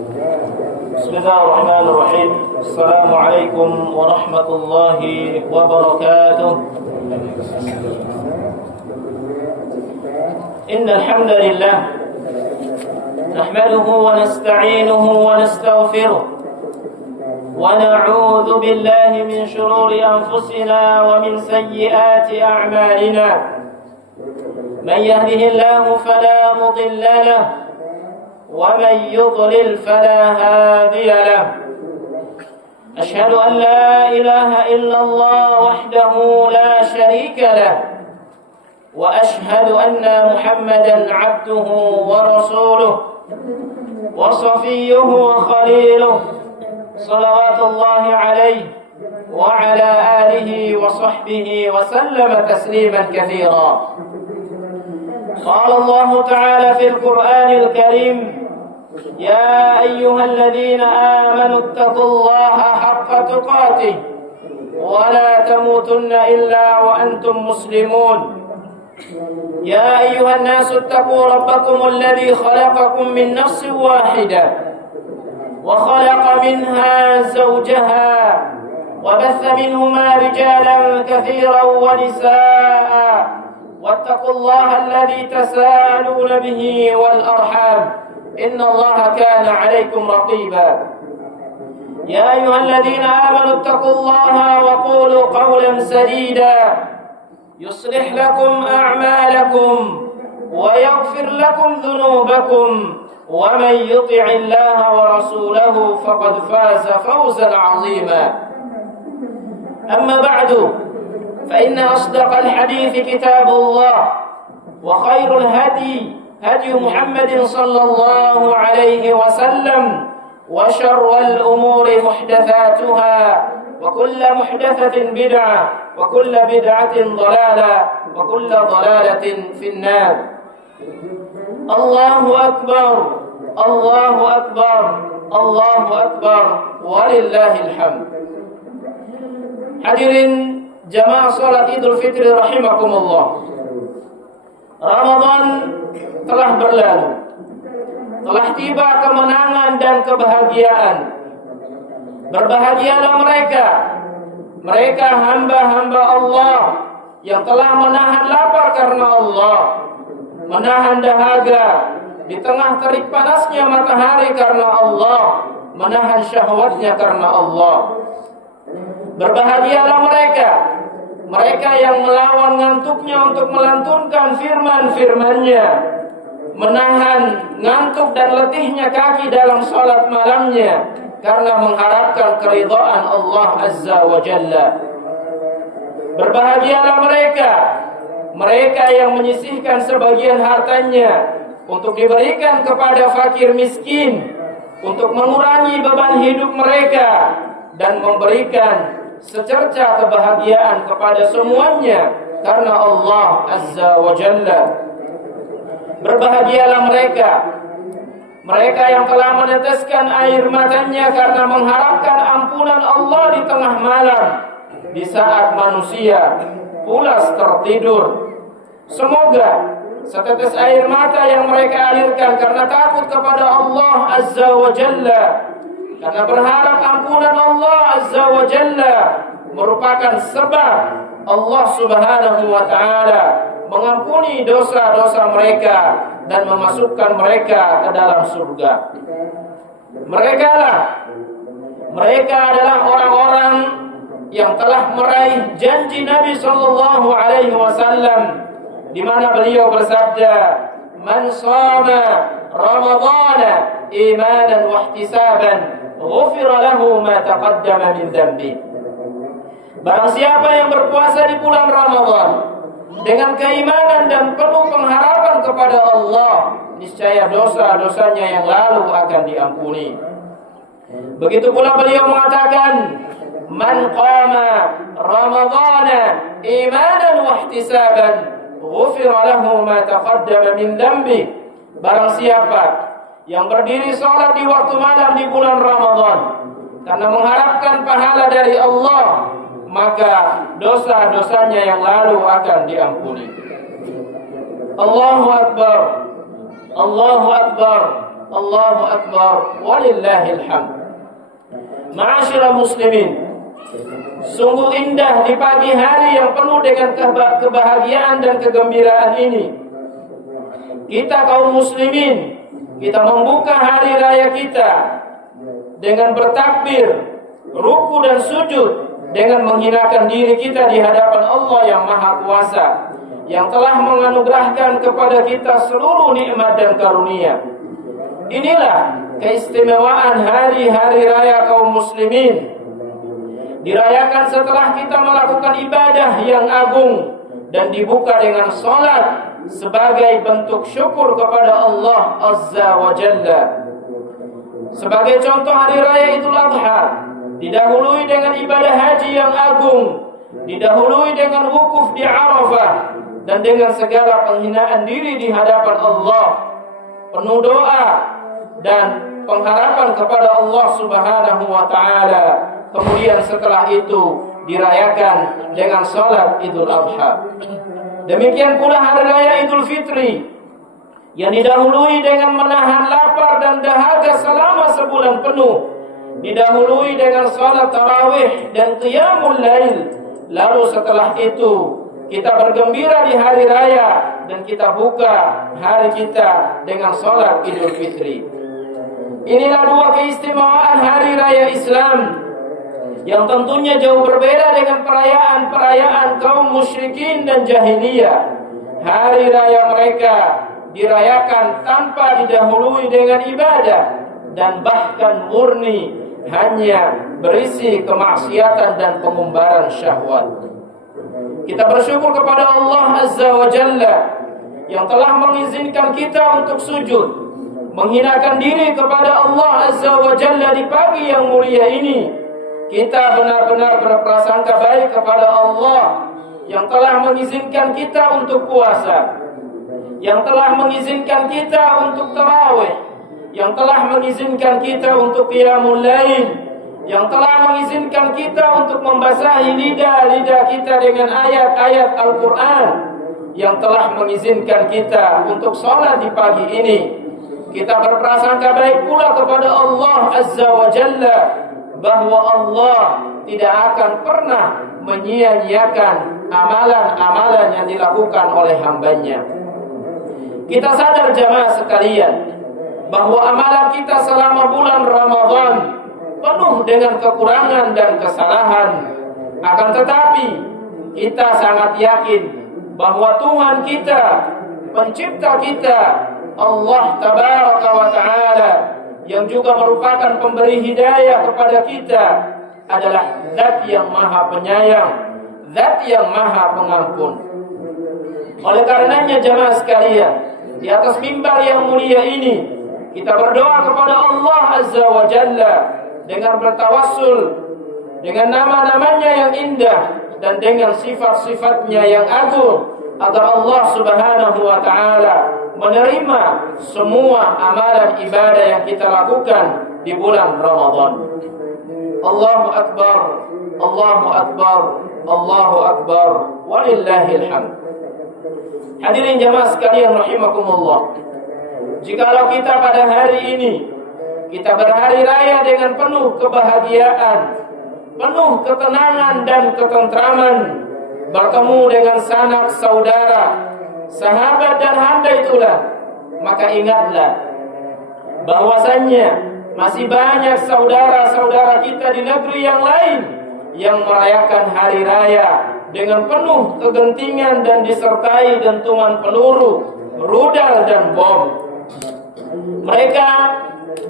Bismillahirrahmanirrahim. Assalamualaikum warahmatullahi wabarakatuh. Innal hamdalillah nahmaduhu wa nasta'inuhu wa nastaghfiruh wa na'udzu billahi min shururi anfusina wa min sayyiati a'malina. Man yahdihillahu fala mudilla lahu ومن يضلل فلا هادي له. أشهد أن لا إله إلا الله وحده لا شريك له وأشهد أن محمدا عبده ورسوله وصفيه وخليله صلوات الله عليه وعلى آله وصحبه وسلم تسليما كثيرا. قال الله تعالى في القرآن الكريم: يا أيها الذين آمنوا اتقوا الله حق تقاته ولا تموتن إلا وأنتم مسلمون. يا أيها الناس اتقوا ربكم الذي خلقكم من نفس واحدة وخلق منها زوجها وبث منهما رجالا كثيرا ونساء واتقوا الله الذي تساءلون به والأرحام إن الله كان عليكم رقيبا. يا أيها الذين آمنوا اتقوا الله وقولوا قولا سديدا يصلح لكم أعمالكم ويغفر لكم ذنوبكم ومن يطع الله ورسوله فقد فاز فوزا عظيما. أما بعد فإن أصدق الحديث كتاب الله وخير الهدي هدي محمد صلى الله عليه وسلم وشر الأمور محدثاتها وكل محدثة بدعة وكل بدعة ضلالة وكل ضلالة في النار. الله أكبر الله أكبر الله أكبر ولله الحمد. Hadirin jamaah salat Idul Fitri rahimakumullah. Ramadan telah berlalu. Telah tiba kemenangan dan kebahagiaan. Berbahagialah mereka hamba-hamba Allah yang telah menahan lapar karena Allah, menahan dahaga di tengah terik panasnya matahari karena Allah, menahan syahwatnya karena Allah. Berbahagialah mereka yang melawan ngantuknya untuk melantunkan firman-firman-Nya, menahan ngantuk dan letihnya kaki dalam salat malamnya karena mengharapkan keridhaan Allah Azza wa Jalla. Berbahagialah mereka yang menyisihkan sebagian hartanya untuk diberikan kepada fakir miskin, untuk mengurangi beban hidup mereka dan memberikan secerca kebahagiaan kepada semuanya karena Allah Azza wa Jalla. Berbahagialah mereka yang telah meneteskan air matanya karena mengharapkan ampunan Allah di tengah malam, di saat manusia pulas tertidur. Semoga setetes air mata yang mereka alirkan karena takut kepada Allah Azza wa Jalla, karena berharap ampunan Allah Azza wa Jalla, merupakan sebab Allah Subhanahu wa Ta'ala mengampuni dosa-dosa mereka dan memasukkan mereka ke dalam surga. Mereka adalah orang-orang yang telah meraih janji Nabi sallallahu alaihi wasallam, di mana beliau bersabda, "Man shama Ramadhana imanan wa ihtisaban, ghufira lahu ma taqaddama min dhanbi." Barang siapa yang berpuasa di bulan Ramadan dengan keimanan dan penuh pengharapan kepada Allah, niscaya dosa-dosanya yang lalu akan diampuni. Begitu pula beliau mengatakan, "Man qama Ramadhana imanan wa ihtisaban, ghufira lahu ma taqaddama min dhanbi." Barang siapa yang berdiri salat di waktu malam di bulan Ramadan karena mengharapkan pahala dari Allah, maka dosa-dosanya yang lalu akan diampuni. Allahu Akbar, Allahu Akbar, Allahu Akbar, walillahil hamd. Ma'asyiral muslimin, sungguh indah di pagi hari yang penuh dengan kebahagiaan dan kegembiraan ini. Kita kaum muslimin, kita membuka hari raya kita dengan bertakbir, ruku dan sujud, dengan menghinakan diri kita di hadapan Allah yang Maha Kuasa, yang telah menganugerahkan kepada kita seluruh nikmat dan karunia. Inilah keistimewaan hari-hari raya kaum muslimin. Dirayakan setelah kita melakukan ibadah yang agung dan dibuka dengan sholat sebagai bentuk syukur kepada Allah Azza wa Jalla. Sebagai contoh, hari raya Idul Adha didahului dengan ibadah haji yang agung, didahului dengan wukuf di Arafah, dan dengan segala penghinaan diri di hadapan Allah, penuh doa dan pengharapan kepada Allah Subhanahu wa Ta'ala. Kemudian setelah itu dirayakan dengan salat Idul Adha. Demikian pula hari raya Idul Fitri yang didahului dengan menahan lapar dan dahaga selama sebulan penuh, didahului dengan salat tarawih dan qiyamul lail. Lalu setelah itu kita bergembira di hari raya dan kita buka hari kita dengan salat Idul Fitri. Inilah dua keistimewaan hari raya Islam yang tentunya jauh berbeda dengan perayaan-perayaan kaum musyrikin dan jahiliyah. Hari raya mereka dirayakan tanpa didahului dengan ibadah dan bahkan murni hanya berisi kemaksiatan dan pengumbaran syahwat. Kita bersyukur kepada Allah Azza wa Jalla yang telah mengizinkan kita untuk sujud, menghinakan diri kepada Allah Azza wa Jalla di pagi yang mulia ini. Kita benar-benar berprasangka baik kepada Allah yang telah mengizinkan kita untuk puasa, yang telah mengizinkan kita untuk tarawih, yang telah mengizinkan kita untuk qiyamul lail, yang telah mengizinkan kita untuk membasahi lidah-lidah kita dengan ayat-ayat Al-Quran, yang telah mengizinkan kita untuk sholat di pagi ini. Kita berprasangka baik pula kepada Allah Azza wa Jalla bahwa Allah tidak akan pernah menyia-nyiakan amalan-amalan yang dilakukan oleh hambanya. Kita sadar jamaah sekalian bahwa amalan kita selama bulan Ramadan penuh dengan kekurangan dan kesalahan. Akan tetapi kita sangat yakin bahwa Tuhan kita, pencipta kita, Allah Tabaraka wa Ta'ala, yang juga merupakan pemberi hidayah kepada kita, adalah Zat yang Maha Penyayang, Zat yang Maha Pengampun. Oleh karenanya jamaah sekalian, di atas mimbar yang mulia ini kita berdoa kepada Allah Azza wa Jalla dengan bertawassul dengan nama-namanya yang indah dan dengan sifat-sifatnya yang agung, agar Allah Subhanahu wa Ta'ala menerima semua amalan ibadah yang kita lakukan di bulan Ramadan. Allahu Akbar, Allahu Akbar, Allahu Akbar, walillahil hamd. Hadirin jamaah sekalian rahimakumullah, jikalau kita pada hari ini kita berhari raya dengan penuh kebahagiaan, penuh ketenangan dan ketentraman, bertemu dengan sanak saudara, sahabat dan handai tulang, maka ingatlah bahwasannya masih banyak saudara-saudara kita di negeri yang lain yang merayakan hari raya dengan penuh kegentingan dan disertai dentuman peluru, rudal dan bom. Mereka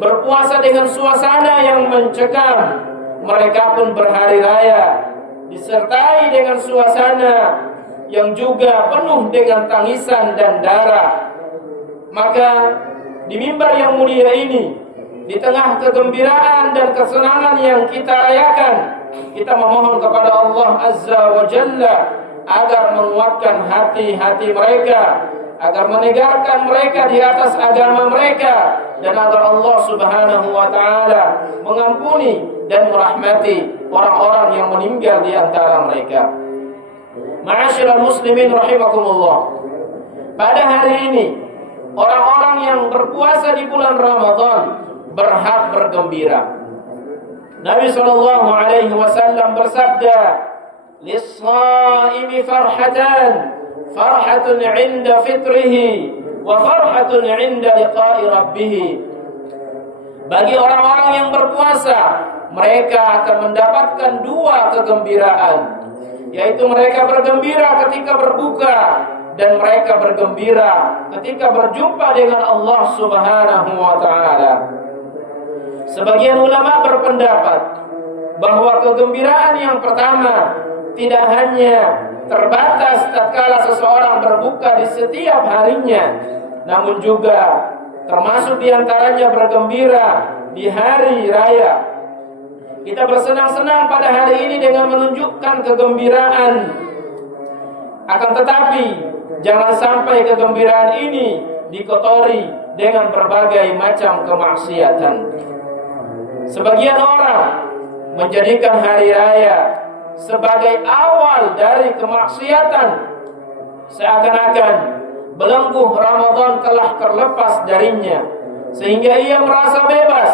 berpuasa dengan suasana yang mencekam. Mereka pun berhari raya disertai dengan suasana yang juga penuh dengan tangisan dan darah. Maka di mimbar yang mulia ini, di tengah kegembiraan dan kesenangan yang kita rayakan, kita memohon kepada Allah Azza wa Jalla agar menguatkan hati-hati mereka, agar menegarkan mereka di atas agama mereka, dan agar Allah Subhanahu wa Ta'ala mengampuni dan merahmati orang-orang yang meninggal di antara mereka. Ma'asyiral muslimin rahimakumullah, pada hari ini orang-orang yang berpuasa di bulan Ramadan berhak bergembira. Nabi SAW bersabda, "Lis-shaimi farhatan, farhatun 'inda fitrihi wa farhatun 'inda liqa'i rabbih." Bagi orang-orang yang berpuasa, mereka akan mendapatkan dua kegembiraan, yaitu mereka bergembira ketika berbuka dan mereka bergembira ketika berjumpa dengan Allah Subhanahu wa taala. Sebagian ulama berpendapat bahwa kegembiraan yang pertama tidak hanya terbatas tatkala seseorang berbuka di setiap harinya, namun juga termasuk diantaranya bergembira di hari raya. Kita bersenang-senang pada hari ini dengan menunjukkan kegembiraan. Akan tetapi jangan sampai kegembiraan ini dikotori dengan berbagai macam kemaksiatan. Sebagian orang menjadikan hari raya sebagai awal dari kemaksiatan, seakan-akan belenggu Ramadan telah terlepas darinya, sehingga ia merasa bebas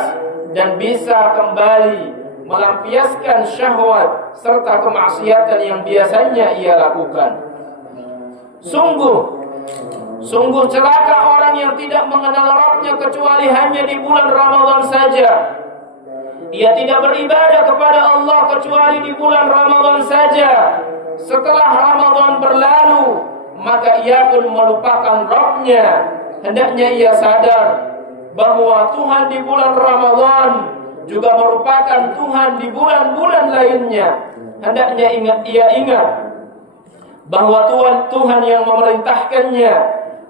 dan bisa kembali melampiaskan syahwat serta kemaksiatan yang biasanya ia lakukan. Sungguh celaka orang yang tidak mengenal Rabbnya kecuali hanya di bulan Ramadan saja. Ia tidak beribadah kepada Allah kecuali di bulan Ramadan saja. Setelah Ramadan berlalu, maka ia pun melupakan Rabbnya. Hendaknya ia sadar bahwa Tuhan di bulan Ramadan juga merupakan Tuhan di bulan-bulan lainnya. Hendaknya ia ingat bahwa Tuhan yang memerintahkannya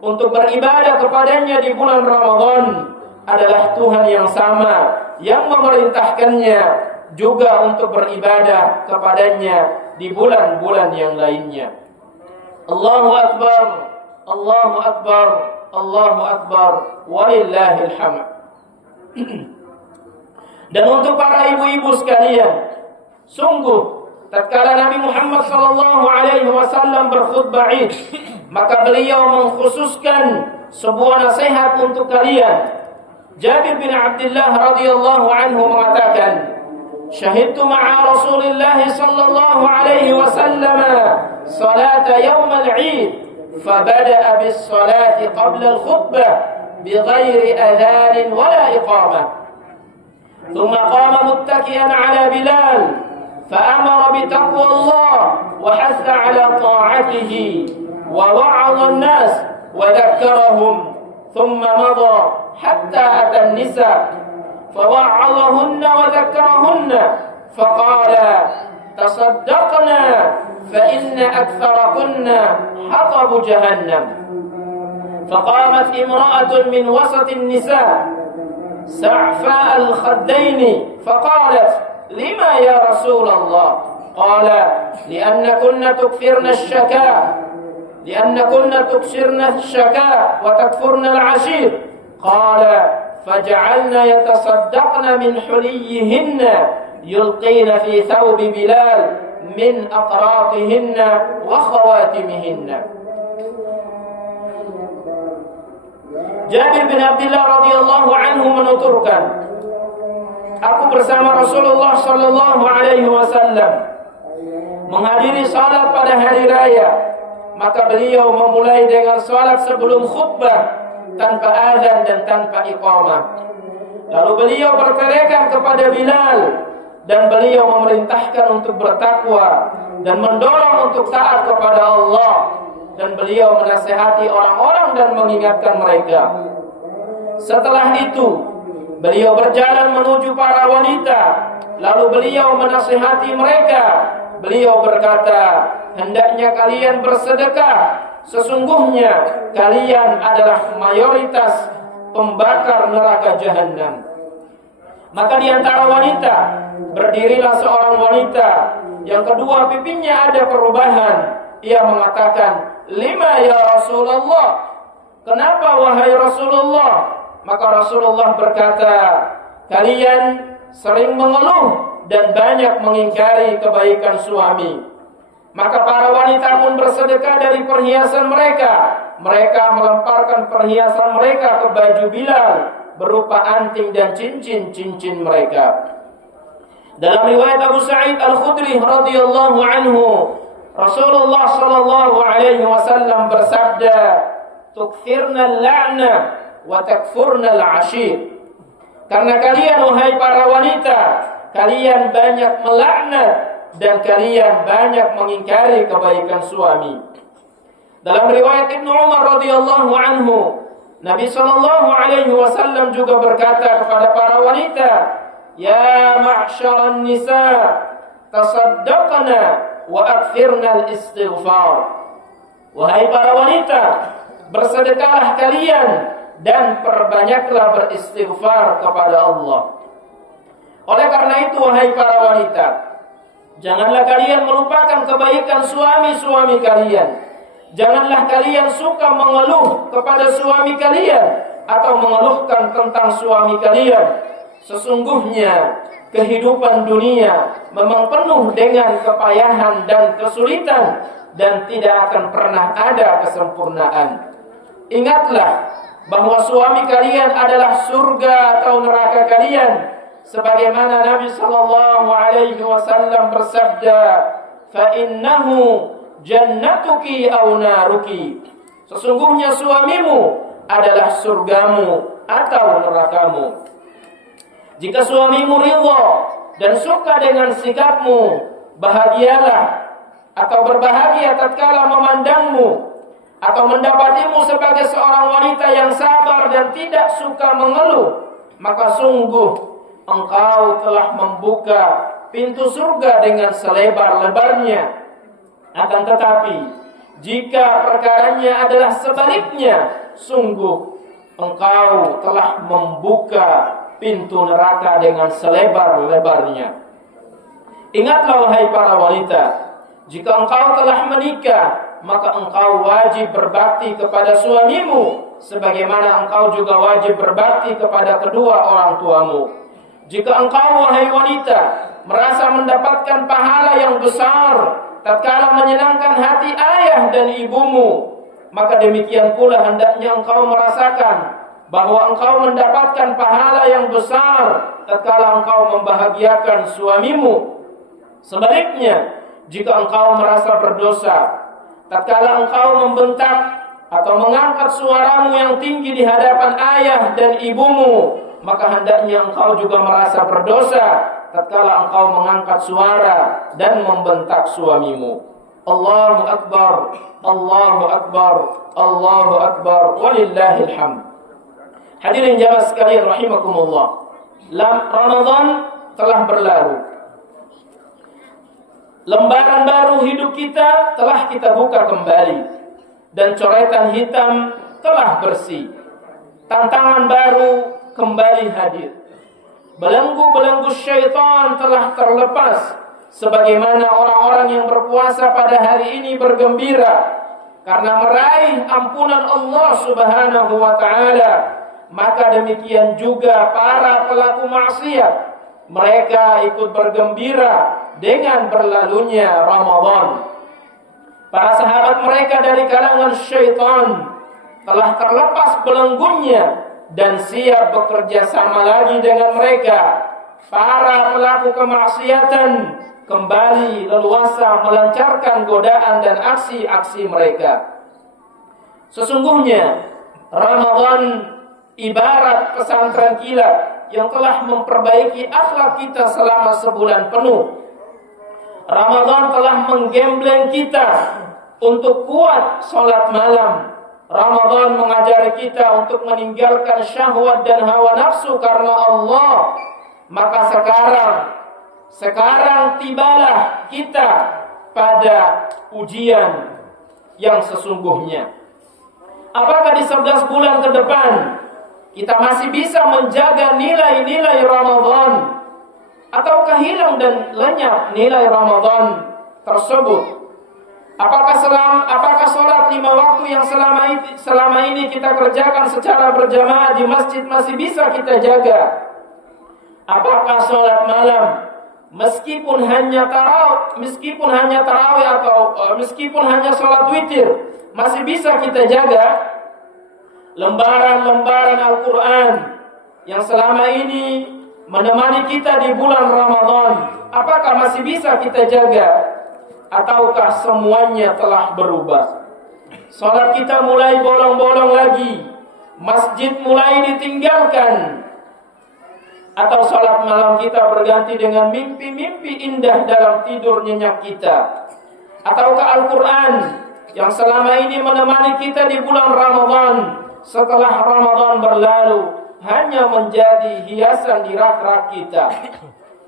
untuk beribadah kepadanya di bulan Ramadan adalah Tuhan yang sama yang memerintahkannya juga untuk beribadah kepadanya di bulan-bulan yang lainnya. Allahu Akbar, Allahu Akbar, Allahu Akbar, walillahil hamd. Dan untuk para ibu-ibu sekalian, sungguh tatkala Nabi Muhammad SAW berkhutbah Id, maka beliau mengkhususkan sebuah nasihat untuk kalian. Jabir bin Abdullah radhiyallahu anhu mengatakan, "Syahidtu ma'a Rasulillah sallallahu alaihi wasallam salat yaum al-Eid, fabada'a bis-salati qabla al-khutbah bighairi adhan wala iqamah. Thumma qama muttaki'an 'ala Bilal, فأمر بتقوى الله وحث على طاعته ووعظ الناس وذكرهم ثم مضى حتى أتى النساء فوعظهن وذكرهن فقال تصدقنا فإن أكثركن حطب جهنم. فقامت امرأة من وسط النساء سعفاء الخدين فقالت لما يا رسول الله؟ قال لأنكن تكثرن الشكاء وتكفرن العشير. قال فجعلن يتصدقن من حليهن يلقين في ثوب بلال من أقراطهن وخواتمهن. Jabir bin Abdullah radhiyallahu anhu menuturkan, aku bersama Rasulullah sallallahu alaihi wasallam menghadiri salat pada hari raya. Maka beliau memulai dengan salat sebelum khutbah tanpa azan dan tanpa iqamah. Lalu beliau berteriakan kepada Bilal dan beliau memerintahkan untuk bertakwa dan mendorong untuk taat kepada Allah, dan beliau menasihati orang-orang dan mengingatkan mereka. Setelah itu beliau berjalan menuju para wanita, lalu beliau menasihati mereka. Beliau berkata, hendaknya kalian bersedekah, sesungguhnya kalian adalah mayoritas pembakar neraka jahanam. Maka di antara wanita berdirilah seorang wanita yang kedua pipinya ada perubahan. Ia mengatakan, lima ya Rasulullah, kenapa wahai Rasulullah? Maka Rasulullah berkata, kalian sering mengeluh dan banyak mengingkari kebaikan suami. Maka para wanita pun bersedekah dari perhiasan mereka. mereka melemparkan perhiasan mereka ke baju Bilal berupa anting dan cincin-cincin mereka. Dalam riwayat Abu Sa'id Al-Khudri radhiyallahu anhu, Rasulullah sallallahu alaihi wasallam bersabda, "Tukthirna al-la'na wa takfurna al-'ashir." Karena kalian wahai para wanita, kalian banyak melaknat dan kalian banyak mengingkari kebaikan suami. Dalam riwayat Ibnu Umar radhiyallahu anhu, Nabi sallallahu alaihi wasallam juga berkata kepada para wanita, "Ya ma'syaran nisa, tasaddaqna wa akthirna al-istighfar." Wahai para wanita, bersedekahlah kalian dan perbanyaklah beristighfar kepada Allah. Oleh karena itu wahai para wanita, janganlah kalian melupakan kebaikan suami-suami kalian. Janganlah kalian suka mengeluh kepada suami kalian atau mengeluhkan tentang suami kalian. Sesungguhnya kehidupan dunia memang penuh dengan kepayahan dan kesulitan dan tidak akan pernah ada kesempurnaan. Ingatlah bahwa suami kalian adalah surga atau neraka kalian, sebagaimana Nabi sallallahu alaihi wasallam bersabda, "Fa innahu jannatuki aw naruki." Sesungguhnya suamimu adalah surgamu atau nerakamu. Jika suamimu ridha dan suka dengan sikapmu, bahagialah atau berbahagia tatkala memandangmu atau mendapatimu sebagai seorang wanita yang sabar dan tidak suka mengeluh, maka sungguh engkau telah membuka pintu surga dengan selebar-lebarnya. Akan tetapi, jika perkaranya adalah sebaliknya, sungguh engkau telah membuka pintu neraka dengan selebar-lebarnya. Ingatlah wahai para wanita, jika engkau telah menikah, maka engkau wajib berbakti kepada suamimu, sebagaimana engkau juga wajib berbakti kepada kedua orang tuamu. Jika engkau wahai wanita merasa mendapatkan pahala yang besar tatkala menyenangkan hati ayah dan ibumu, maka demikian pula hendaknya engkau merasakan bahwa engkau mendapatkan pahala yang besar tatkala engkau membahagiakan suamimu. Sebaliknya, jika engkau merasa berdosa tatkala engkau membentak atau mengangkat suaramu yang tinggi di hadapan ayah dan ibumu, maka hendaknya engkau juga merasa berdosa tatkala engkau mengangkat suara dan membentak suamimu. Allahu Akbar, Allahu Akbar, Allahu Akbar, walillahil hamd. Hadirin jamaah sekalian rahimakumullah, Ramadan telah berlalu. Lembaran baru hidup kita telah kita buka kembali dan coretan hitam telah bersih. Tantangan baru kembali hadir. Belenggu-belenggu syaitan telah terlepas, sebagaimana orang-orang yang berpuasa pada hari ini bergembira karena meraih ampunan Allah Subhanahu wa taala. Maka demikian juga para pelaku maksiat, mereka ikut bergembira dengan berlalunya Ramadan. Para sahabat mereka dari kalangan syaitan telah terlepas belenggunya dan siap bekerja sama lagi dengan mereka. Para pelaku kemaksiatan kembali leluasa melancarkan godaan dan aksi-aksi mereka. Sesungguhnya Ramadan ibarat pesantren kilat yang telah memperbaiki akhlak kita selama sebulan penuh. Ramadan telah menggembleng kita untuk kuat sholat malam. Ramadan mengajari kita untuk meninggalkan syahwat dan hawa nafsu karena Allah. Maka sekarang tibalah kita pada ujian yang sesungguhnya. Apakah di 11 bulan ke depan kita masih bisa menjaga nilai-nilai Ramadan, ataukah hilang dan lenyap nilai Ramadan tersebut? Apakah sholat 5 waktu yang selama ini kita kerjakan secara berjamaah di masjid masih bisa kita jaga? Apakah sholat malam meskipun hanya tarawih atau meskipun hanya sholat witir, masih bisa kita jaga lembaran-lembaran Al-Quran yang selama ini menemani kita di bulan Ramadan. Apakah masih bisa kita jaga? Ataukah semuanya telah berubah? Sholat kita mulai bolong-bolong lagi, masjid mulai ditinggalkan, atau sholat malam kita berganti dengan mimpi-mimpi indah dalam tidur nyenyak kita? Ataukah Al-Quran yang selama ini menemani kita di bulan Ramadan, setelah Ramadan berlalu hanya menjadi hiasan di rak-rak kita?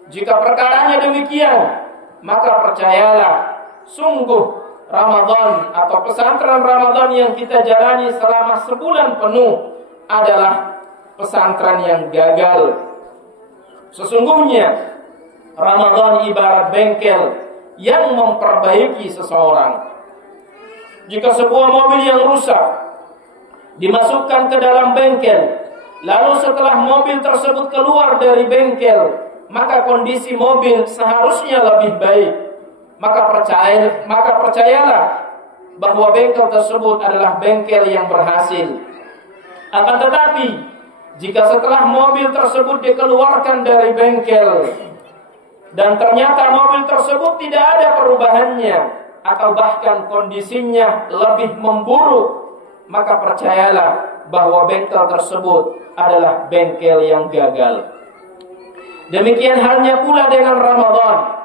Jika perkaranya demikian, maka percayalah, sungguh Ramadan atau pesantren Ramadan yang kita jalani selama sebulan penuh adalah pesantren yang gagal. Sesungguhnya Ramadan ibarat bengkel yang memperbaiki seseorang. Jika sebuah mobil yang rusak dimasukkan ke dalam bengkel, lalu setelah mobil tersebut keluar dari bengkel, maka kondisi mobil seharusnya lebih baik. Maka percayalah bahwa bengkel tersebut adalah bengkel yang berhasil. Akan tetapi, jika setelah mobil tersebut dikeluarkan dari bengkel dan ternyata mobil tersebut tidak ada perubahannya, atau bahkan kondisinya lebih memburuk, maka percayalah bahwa bengkel tersebut adalah bengkel yang gagal. Demikian halnya pula dengan Ramadan.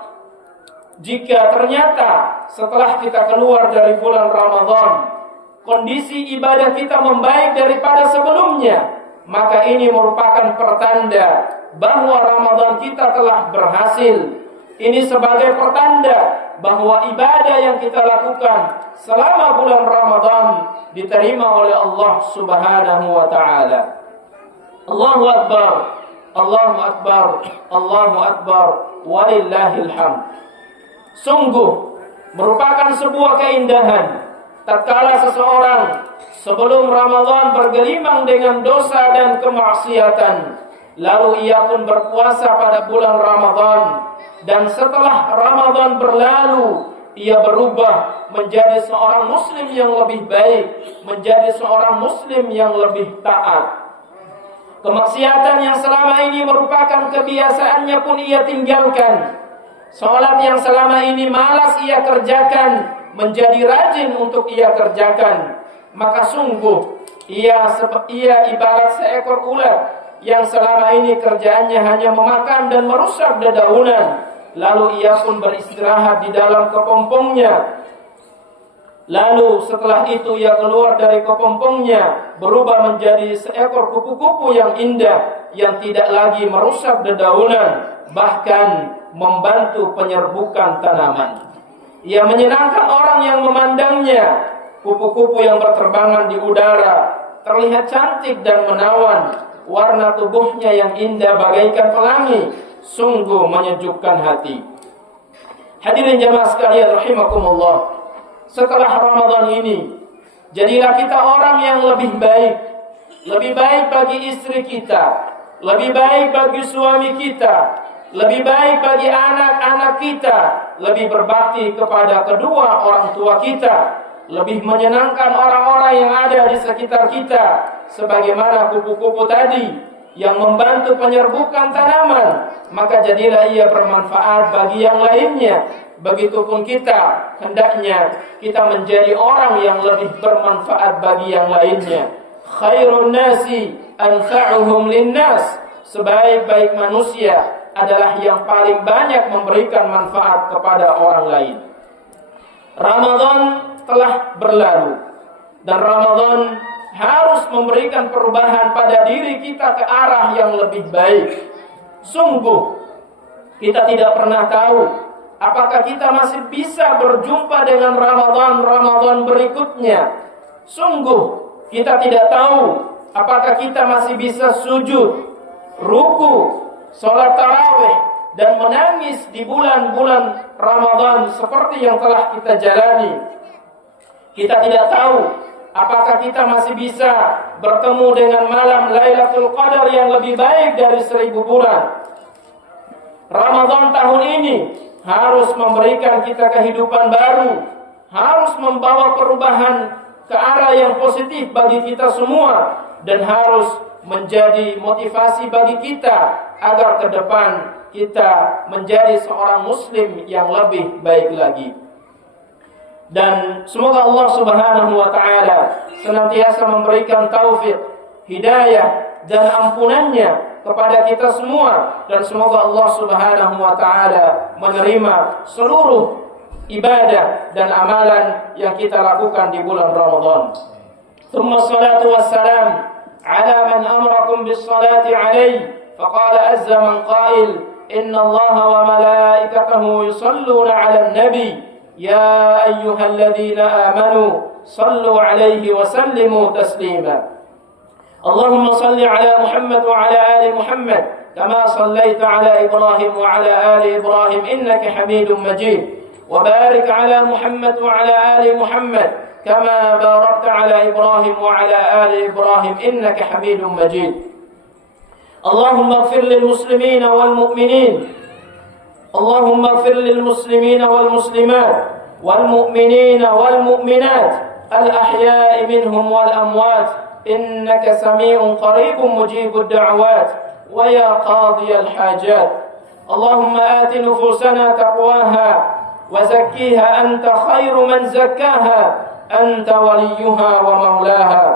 Jika ternyata setelah kita keluar dari bulan Ramadan, kondisi ibadah kita membaik daripada sebelumnya, maka ini merupakan pertanda bahwa Ramadan kita telah berhasil. Ini sebagai pertanda bahwa ibadah yang kita lakukan selama bulan Ramadan diterima oleh Allah Subhanahu wa taala. Allahu Akbar, Allahu Akbar, Allahu Akbar, walillahil hamd. Sungguh merupakan sebuah keindahan tatkala seseorang sebelum Ramadan bergelimang dengan dosa dan kemaksiatan, lalu ia pun berpuasa pada bulan Ramadan, dan setelah Ramadan berlalu ia berubah menjadi seorang muslim yang lebih baik, menjadi seorang muslim yang lebih taat. Kemaksiatan yang selama ini merupakan kebiasaannya pun ia tinggalkan. Salat yang selama ini malas ia kerjakan menjadi rajin untuk ia kerjakan. Maka sungguh ia ibarat seekor ulat yang selama ini kerjaannya hanya memakan dan merusak dedaunan. Lalu ia pun beristirahat di dalam kepompongnya. Lalu setelah itu ia keluar dari kepompongnya, berubah menjadi seekor kupu-kupu yang indah, yang tidak lagi merusak dedaunan, bahkan membantu penyerbukan tanaman. Ia menyenangkan orang yang memandangnya. Kupu-kupu yang berterbangan di udara terlihat cantik dan menawan. Warna tubuhnya yang indah bagaikan pelangi, sungguh menyejukkan hati. Hadirin jamaah sekalian rahimakumullah, setelah Ramadan ini, jadilah kita orang yang lebih baik. Lebih baik bagi istri kita, lebih baik bagi suami kita, lebih baik bagi anak-anak kita, lebih berbakti kepada kedua orang tua kita, lebih menyenangkan orang-orang yang ada di sekitar kita, sebagaimana kupu-kupu tadi yang membantu penyerbukan tanaman, maka jadilah ia bermanfaat bagi yang lainnya. Begitupun kita, hendaknya kita menjadi orang yang lebih bermanfaat bagi yang lainnya. Khairun nasi anfa'uhum linnas. Sebaik-baik manusia adalah yang paling banyak memberikan manfaat kepada orang lain. Ramadan telah berlalu, dan Ramadan harus memberikan perubahan pada diri kita ke arah yang lebih baik. Sungguh kita tidak pernah tahu apakah kita masih bisa berjumpa dengan Ramadan berikutnya. Sungguh kita tidak tahu apakah kita masih bisa sujud, ruku, sholat tarawih, dan menangis di bulan-bulan Ramadan seperti yang telah kita jalani. Kita tidak tahu apakah kita masih bisa bertemu dengan malam Lailatul Qadar yang lebih baik dari 1000 bulan. Ramadan tahun ini harus memberikan kita kehidupan baru, harus membawa perubahan ke arah yang positif bagi kita semua, dan harus menjadi motivasi bagi kita agar ke depan kita menjadi seorang muslim yang lebih baik lagi. Dan semoga Allah Subhanahu wa taala senantiasa memberikan taufik, hidayah dan ampunannya kepada kita semua, dan semoga Allah Subhanahu wa taala menerima seluruh ibadah dan amalan yang kita lakukan di bulan Ramadan. Tsumma salatu wassalam ala man amarakum bis salati alaihi faqala azza man qail inna Allah wa malaikatahu yusalluna 'alan nabi ya ayyuhalladzina amanu sallu 'alaihi wa sallimu taslima. اللهم صل على محمد وعلى آل محمد كما صليت على إبراهيم وعلى آل إبراهيم إنك حميد مجيد وبارك على محمد وعلى آل محمد كما باركت على إبراهيم وعلى آل إبراهيم إنك حميد مجيد اللهم اغفر للمسلمين والمؤمنين اللهم اغفر للمسلمين والمسلمات والمؤمنين والمؤمنات الأحياء منهم والأموات إنك سميع قريب مجيب الدعوات ويا قاضي الحاجات اللهم آت نفوسنا تقواها وزكيها أنت خير من زكاها أنت وليها ومولاها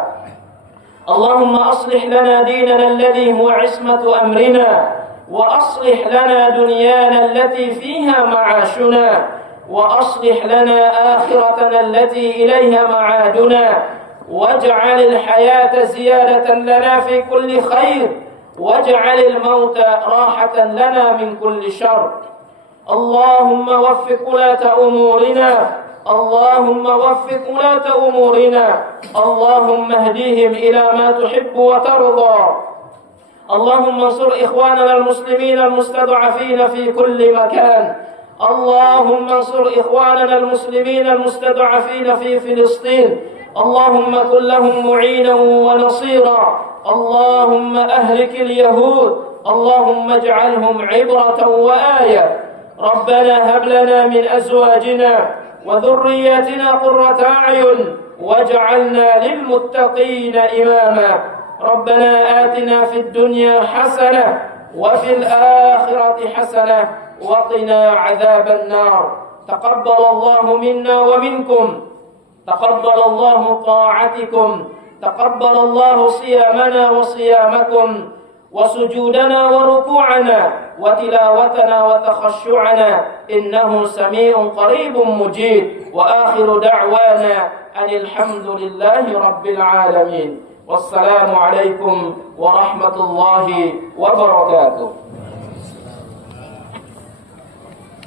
اللهم أصلح لنا ديننا الذي هو عصمة أمرنا وأصلح لنا دنيانا التي فيها معاشنا وأصلح لنا آخرتنا التي إليها معادنا واجعل الحياة زيادة لنا في كل خير واجعل الموت راحة لنا من كل شر اللهم وفق ولاة أمورنا اللهم وفق ولاة أمورنا اللهم اهديهم إلى ما تحب وترضى اللهم انصر إخواننا المسلمين المستضعفين في كل مكان اللهم انصر إخواننا المسلمين المستضعفين في فلسطين اللهم كن لهم معينا ونصيرا اللهم أهلك اليهود اللهم اجعلهم عبرة وآية ربنا هب لنا من أزواجنا وذرياتنا قرة أعين واجعلنا للمتقين إماما ربنا آتنا في الدنيا حسنة وفي الآخرة حسنة وقنا عذاب النار تقبل الله منا ومنكم تقبل الله طاعتكم تقبل الله صيامنا وصيامكم وسجودنا وركوعنا وتلاوتنا وتخشعنا إنه سميع قريب مجيب وآخر دعوانا أن الحمد لله رب العالمين والسلام عليكم ورحمة الله وبركاته.